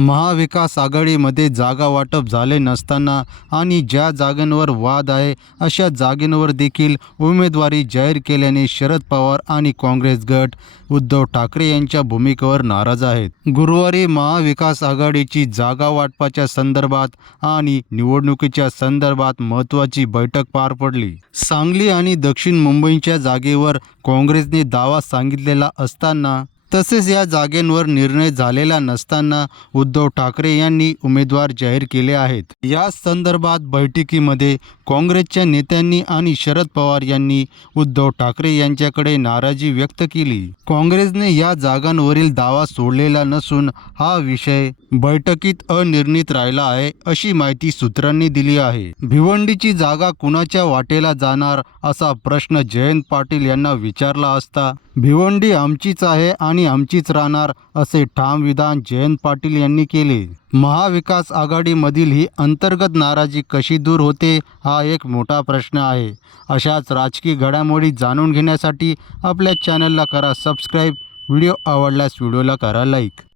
महाविकास आघाडीमध्ये जागा वाटप झाले नसताना आणि ज्या जागांवर वाद आहे अशा जागेंवर देखील उमेदवारी जाहीर केल्याने शरद पवार आणि काँग्रेस गट उद्धव ठाकरे यांच्या भूमिकेवर नाराज आहेत. गुरुवारी महाविकास आघाडीची जागा वाटपाच्या संदर्भात आणि निवडणुकीच्या संदर्भात महत्त्वाची बैठक पार पडली. सांगली आणि दक्षिण मुंबईच्या जागेवर काँग्रेसने दावा सांगितलेला असताना तसेच या जागेंवर निर्णय झालेला नसताना उद्धव ठाकरे यांनी उमेदवार जाहीर केले आहेत. या संदर्भात बैठकीमध्ये काँग्रेसच्या नेत्यांनी आणि शरद पवार यांनी उद्धव ठाकरे यांच्याकडे नाराजी व्यक्त केली. काँग्रेसने या जागांवरील दावा सोडलेला नसून हा विषय बैठकीत अनिर्णित राहिला आहे अशी माहिती सूत्रांनी दिली आहे. भिवंडीची जागा कुणाच्या वाटेला जाणार असा प्रश्न जयंत पाटील यांना विचारला असता भिवंडी आमचीच आहे आणि आमचीच राहणार असे ठाम विधान जयंत पाटील यांनी केले. महाविकास आघाडीमधील ही अंतर्गत नाराजी कशी दूर होते हा एक मोठा प्रश्न आहे. अशाच राजकीय घडामोडी जाणून घेण्यासाठी आपल्या चॅनलला करा सबस्क्राईब व्हिडिओ आवडल्यास व्हिडिओला करा लाईक